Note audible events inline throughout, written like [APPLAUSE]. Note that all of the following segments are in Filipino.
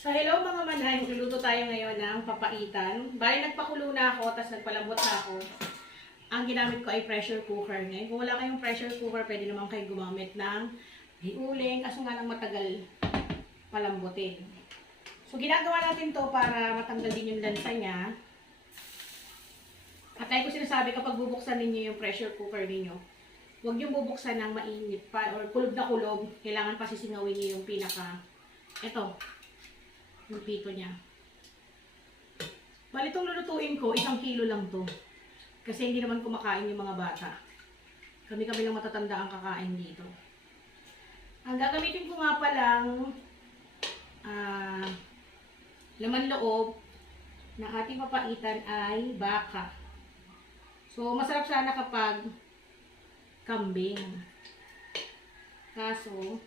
So hello mga manay, magluluto tayo ngayon ng papaitan. Bali nagpakulo na ako, tapos nagpalambot na ako. Ang ginamit ko ay pressure cooker. Ngayon, kung wala kayong pressure cooker, pwede naman kayo gumamit ng hiuling, kaso nga lang matagal palambutin. So ginagawa natin to para matanggal din yung lansa niya. At tayo ko sinasabi, kapag bubuksan ninyo yung pressure cooker ninyo, huwag yung bubuksan ng mainit pa or kulob na kulob. Kailangan pa sisingawin niyo yung pinaka, eto, yung pito niya. Bali, itong lulutuin ko, isang kilo lang to. Kasi hindi naman kumakain yung mga bata. Kami-kami lang matatanda ang kakain dito. Ang gagamitin ko nga palang ah, laman loob na ating papaitan ay baka. So, masarap sana kapag kambing. Kaso,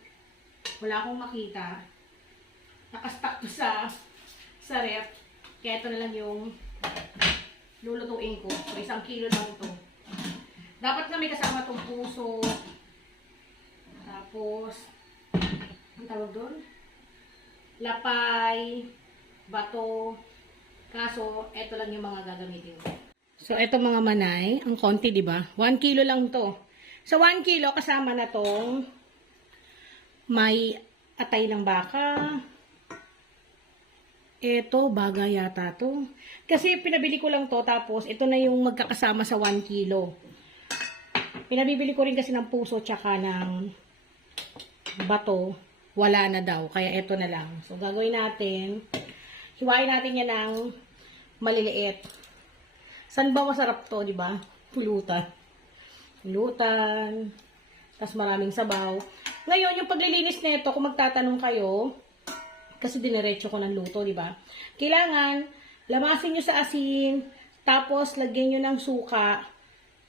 wala akong makita. Nakastock to sa sa ref. Kaya ito na lang yung lulutuin ko. So, isang kilo lang to. Dapat na may kasama tong puso. Tapos, ang tawag doon? Lapay, bato. Kaso, ito lang yung mga gagamitin ko. So, ito mga manay, ang konti, di ba? 1 kilo lang to. Sa 1 kilo, kasama na tong may atay ng baka. Ito, baga yata to. Kasi pinabili ko lang to, tapos ito na yung magkakasama sa 1 kilo. Pinabibili ko rin kasi ng puso tsaka ng bato. Wala na daw, kaya ito na lang. So, gagawin natin, hiwain natin yan ng maliliit. San ba masarap to, di ba? Pulutan. Pulutan. Tapos maraming sabaw. Ngayon, yung paglilinis nito, kung magtatanong kayo, kasi diniretso ko ng luto, di ba? Kailangan, lamasin nyo sa asin, tapos lagyan nyo ng suka,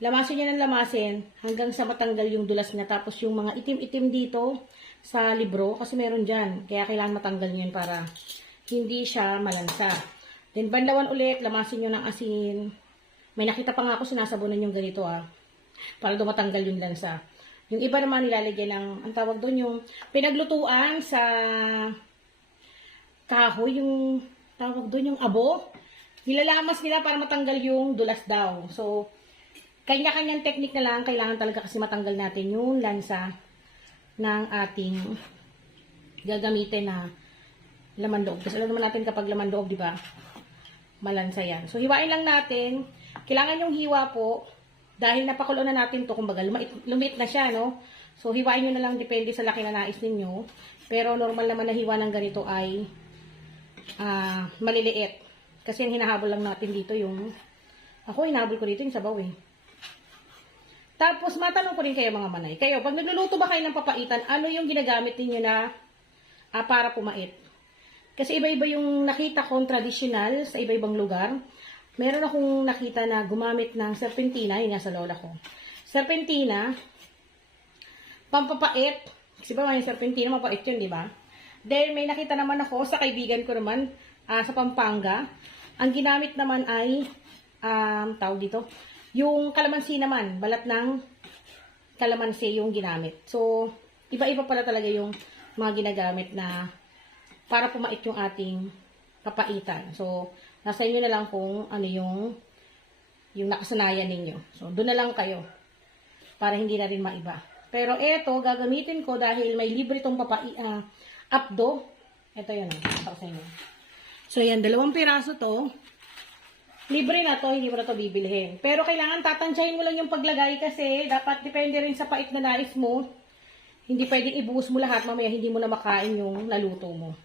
lamasin nyo ng lamasin, hanggang sa matanggal yung dulas niya. Tapos yung mga itim-itim dito sa libro, kasi meron dyan. Kaya kailangan matanggal nyo para hindi siya malansa. Then, bandawan ulit, lamasin nyo ng asin. May nakita pa nga ako sinasabunan yung ganito ah. Para dumatanggal yung lansa. Yung iba naman nilalagyan ng, ang tawag doon, yung pinaglutuan sa kahoy, yung tawag doon, yung abo. Nilalamas nila para matanggal yung dulas daw. So, kanya-kanyang technique na lang, kailangan talaga kasi matanggal natin yung lansa ng ating gagamitin na laman loob. Kasi alam naman natin kapag laman loob, di ba? Malansa yan. So, hiwain lang natin. Kailangan yung hiwa po, dahil napakulo na natin to, kumbaga, lumait, lumit na siya, no? So, hiwain nyo na lang, depende sa laki na nais ninyo. Pero, normal naman na hiwa ng ganito ay ah maliliit. Kasi ang hinahabol lang natin dito yung, ako, hinahabol ko dito yung sabaw, eh. Tapos, matanong ko rin kayo mga manay. Kayo, pag nagluluto ba kayo ng papaitan, ano yung ginagamit ninyo na ah, para pumait? Kasi iba-iba yung nakita kong tradisyonal sa iba-ibang lugar. Meron akong nakita na gumamit ng serpentina, yun nasa lola ko. Serpentina, pampapait. Kasi ba yung serpentina, mapait yun, di ba? Then, may nakita naman ako sa kaibigan ko naman ah, sa Pampanga. Ang ginamit naman ay, um, tawag dito, yung kalamansi naman, balat ng kalamansi yung ginamit. So, iba-iba pala talaga yung mga ginagamit na para pumait yung ating papaitan. So, nasa inyo na lang kung ano yung yung nakasanayan ninyo. So, doon na lang kayo para hindi na rin maiba. Pero eto, gagamitin ko dahil may libre itong papai, ah, apdo. Ito yun, ah. Ito sa inyo. So, yan, dalawang piraso to. Libre na to, hindi mo na to bibilhin. Pero kailangan tatansyahin mo lang yung paglagay kasi dapat depende rin sa pait na nais mo. Hindi pwedeng ibuhos mo lahat, mamaya hindi mo na makain yung naluto mo.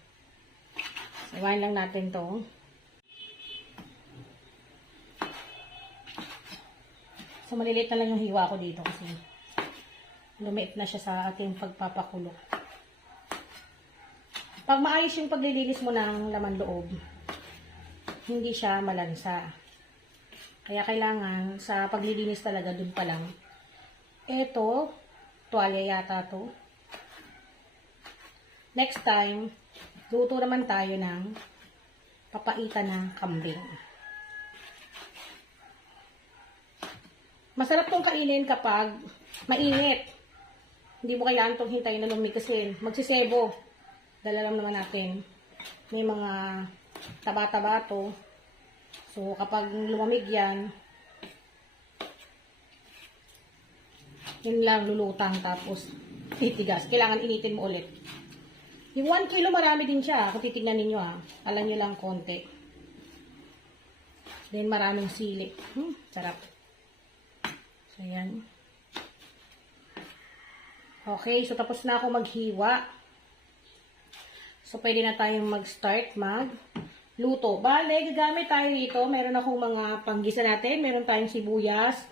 Iwain lang natin to. So, maliliit na lang yung hiwa ko dito kasi lumiit na siya sa ating pagpapakulo. Pag maayos yung paglilinis mo ng laman loob, hindi siya malansa. Kaya kailangan sa paglilinis talaga dun pa lang. Ito, tuwalya yata to. Next time, luto naman tayo ng papaitan ng kambing. Masarap tong kainin kapag mainit. Hindi mo kailangan itong hintayin na lumig kasi magsisebo. Dala lang naman natin may mga taba-taba to. So, kapag lumamig yan, yun lang lulutang tapos titigas. Kailangan initin mo ulit. Yung 1 kilo marami din siya. Kung titignan ninyo ha. Alam nyo lang konti. Then maraming sili. Hmm, sarap. So, yan. Okay, so tapos na ako maghiwa. So, pwede na tayong mag-start mag luto. Bale, gagamit tayo dito. Meron akong mga panggisa natin. Meron tayong sibuyas.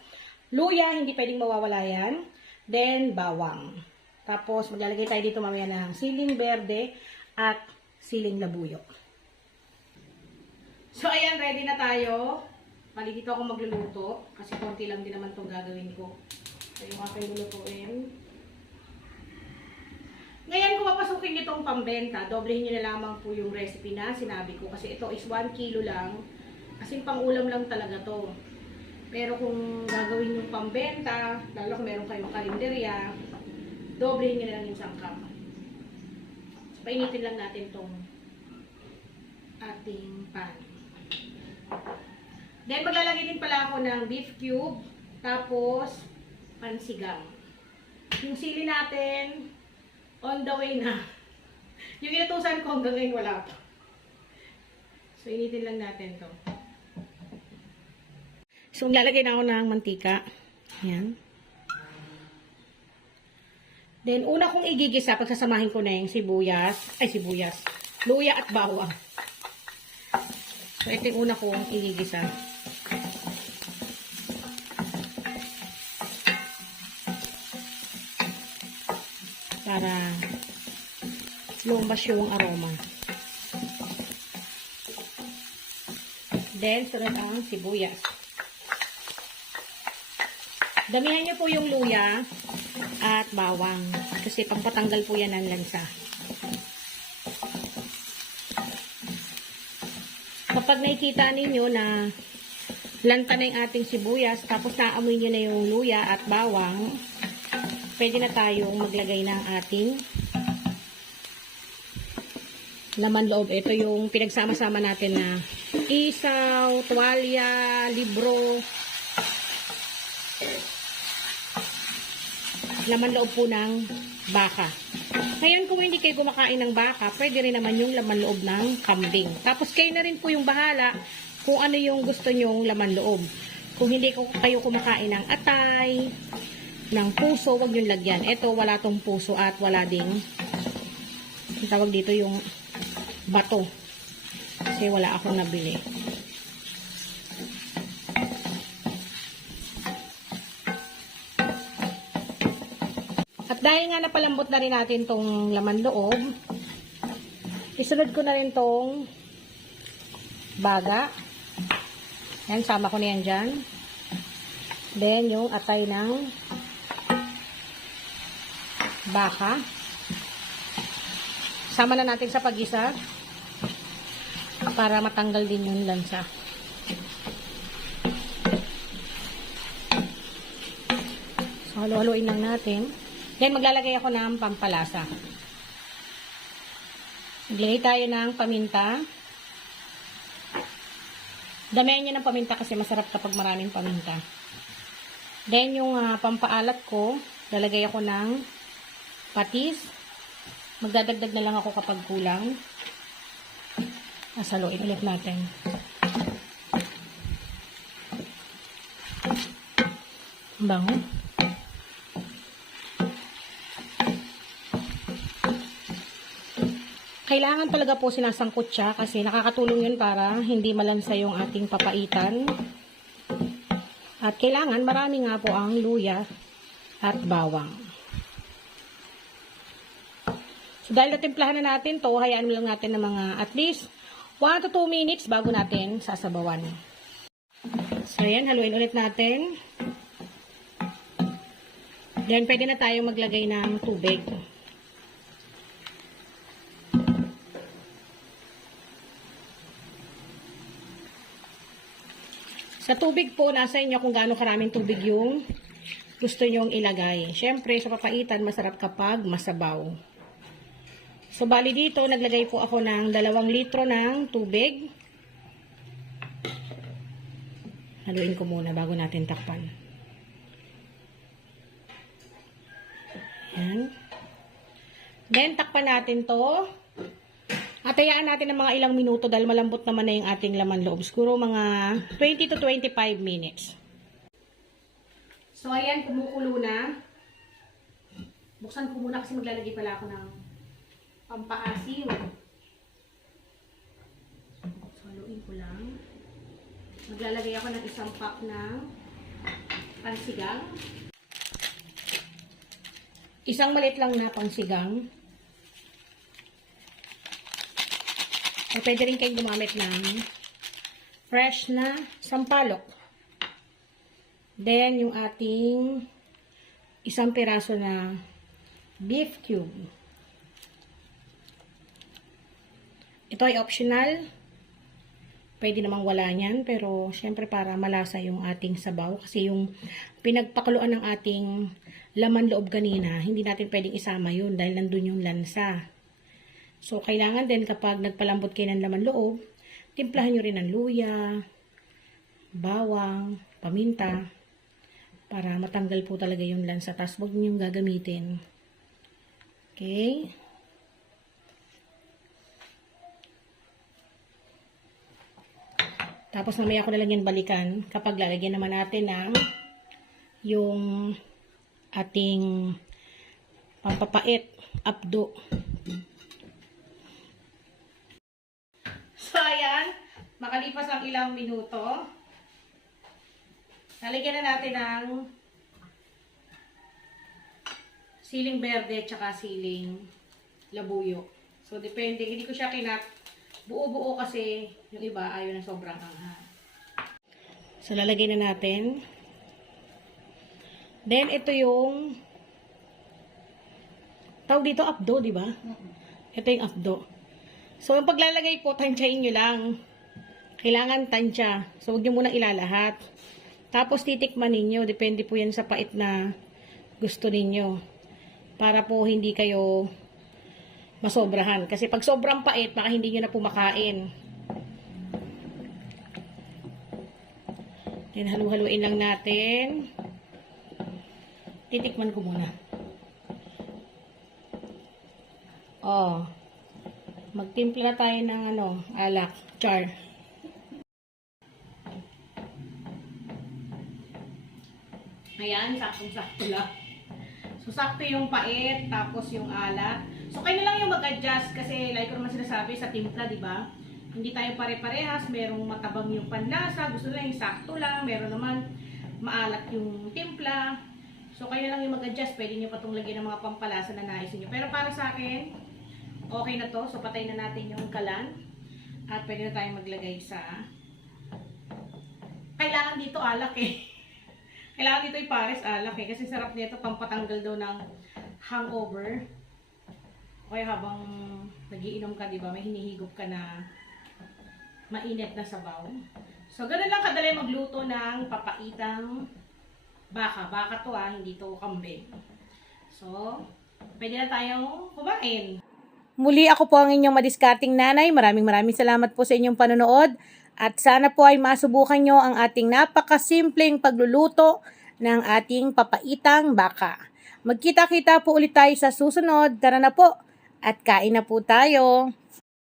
Luya, hindi pwedeng mawawala yan. Then, bawang. Tapos, maglalagay tayo dito mamaya ng siling berde at siling labuyo. So, ayan, ready na tayo. Bali, dito ako magluluto. Kasi konti lang din naman itong gagawin ko. So, yung aking lulutuin. Ngayon, kung papasukin itong pambenta, doblehin nyo na lamang po yung recipe na sinabi ko. Kasi ito is 1 kilo lang. Kasi pang ulam lang talaga to. Pero kung gagawin yung pambenta, lalo kung meron kayong karinderya, doblehin nyo na lang yung sangkap. So, painitin lang natin tong ating pan. Then, maglalagay din pala ako ng beef cube, tapos pansigang. Yung sili natin, on the way na. Yung inutusan ko hanggang ngayon wala pa. So, initin lang natin to. So, lalagay na ako ng mantika. Yan. Then, una kong igigisa, pagsasamahin ko na yung sibuyas, ay sibuyas, luya at bawang. So, ito yung una kong igigisa. Para lumabas yung aroma. Then, sunod ang sibuyas. Damihan niyo po yung luya at bawang. Kasi pagpatanggal po yan ng lansa. Kapag nakikita ninyo na lanta na yung ating sibuyas, tapos naamoy nyo na yung luya at bawang, pwede na tayong maglagay ng ating laman loob. Ito yung pinagsama-sama natin na isaw, tuwalya, libro, laman loob po ng baka. Ngayon, kung hindi kayo kumakain ng baka, pwede rin naman yung laman loob ng kambing. Tapos kayo na rin po yung bahala kung ano yung gusto nyong laman loob. Kung hindi kayo kumakain ng atay, ng puso, wag yung lagyan. Ito, wala tong puso at wala ding tawag dito yung bato. Kasi wala akong nabili. At dahil nga napalambot na rin natin tong laman loob, isunod ko na rin tong baga. Yan, sama ko na yan dyan. Then, yung atay ng baka. Sama na natin sa pagisa para matanggal din yung lansa. So, halo-haloin lang natin. Then, maglalagay ako ng pampalasa. Maglagay tayo ng paminta. Damihan nyo ng paminta kasi masarap kapag maraming paminta. Then, yung ah, pampaalat ko, lalagay ako ng patis. Magdadagdag na lang ako kapag kulang. Asaluin ulit natin. Bango. Kailangan talaga po sinasangkot siya kasi nakakatulong yun para hindi malansa yung ating papaitan. At kailangan marami nga po ang luya at bawang. So, dahil natimplahan na natin to, hayaan mo lang natin ng mga at least 1 to 2 minutes bago natin sasabawan. So, ayan, haluin ulit natin. Then, pwede na tayo maglagay ng tubig. Sa tubig po, nasa inyo kung gaano karaming tubig yung gusto nyong ilagay. Siyempre, sa papaitan, masarap kapag masabaw. So, bali dito, naglagay po ako ng dalawang litro ng tubig. Haluin ko muna bago natin takpan. Yan. Then, takpan natin to. At hayaan natin ng mga ilang minuto dahil malambot naman na yung ating laman loob. Siguro mga 20 to 25 minutes. So, ayan, kumukulo na. Buksan ko muna kasi maglalagay pala ako ng pampaasim. So, haluin ko lang. Maglalagay ako ng isang pack ng pansigang. Isang malit lang na pangsigang. O pwede rin kayong gumamit ng fresh na sampalok. Then, yung ating isang piraso na beef cube. Ito ay optional. Pwede namang wala niyan, pero syempre para malasa yung ating sabaw. Kasi yung pinagpakuluan ng ating laman loob kanina, hindi natin pwedeng isama yun dahil nandun yung lansa. So, kailangan din kapag nagpalambot kayo ng laman loob, timplahan nyo rin ng luya, bawang, paminta, para matanggal po talaga yung lansa. Tapos, huwag nyo gagamitin. Okay? Tapos, mamaya ko na lang yan balikan kapag lalagyan naman natin ng yung ating pampapait, abdo. So, ayan. Makalipas ang ilang minuto. Lalagyan na natin ng siling berde tsaka siling labuyo. So, depende. Hindi ko siya kinat buo-buo kasi yung iba ayaw na sobrang anghang. So, lalagyan na natin. Then, ito yung tawag dito abdo, di ba? Ito yung abdo. So, ang paglalagay po, tansyahin nyo lang. Kailangan tansya. So, huwag nyo muna ilalahat. Tapos, titikman ninyo. Depende po yan sa pait na gusto ninyo. Para po hindi kayo masobrahan. Kasi pag sobrang pait, baka hindi nyo na po makain. Then, halu-haluin lang natin. Titikman ko muna. Oh. Magtimpla tayo ng ano, alak, char. Ayan, saktong-sakto lang. So, sakto yung pait, tapos yung alat. So, kayo na lang yung mag-adjust kasi like ko naman sinasabi sa timpla, di ba? Hindi tayo pare-parehas, merong matabang yung panlasa, gusto nila yung sakto lang, meron naman maalat yung timpla. So, kayo lang yung mag-adjust, pwede nyo patong lagyan ng mga pampalasa na nais nyo. Pero para sa akin, okay na to. So, patay na natin yung kalan. At pwede na tayong maglagay sa... Kailangan dito alak eh. [LAUGHS] Kailangan dito ipares alak eh. Kasi sarap nito pampatanggal daw ng hangover. O kaya habang nagiinom ka, di ba, may hinihigop ka na mainit na sabaw. So, ganun lang kadali magluto ng papaitang baka. Baka to ah, hindi to kambing. So, pwede na tayong kumain. Muli ako po ang inyong madiskarting nanay. Maraming maraming salamat po sa inyong panonood. At sana po ay masubukan nyo ang ating napakasimpleng pagluluto ng ating papaitang baka. Magkita-kita po ulit tayo sa susunod. Tara na po at kain na po tayo.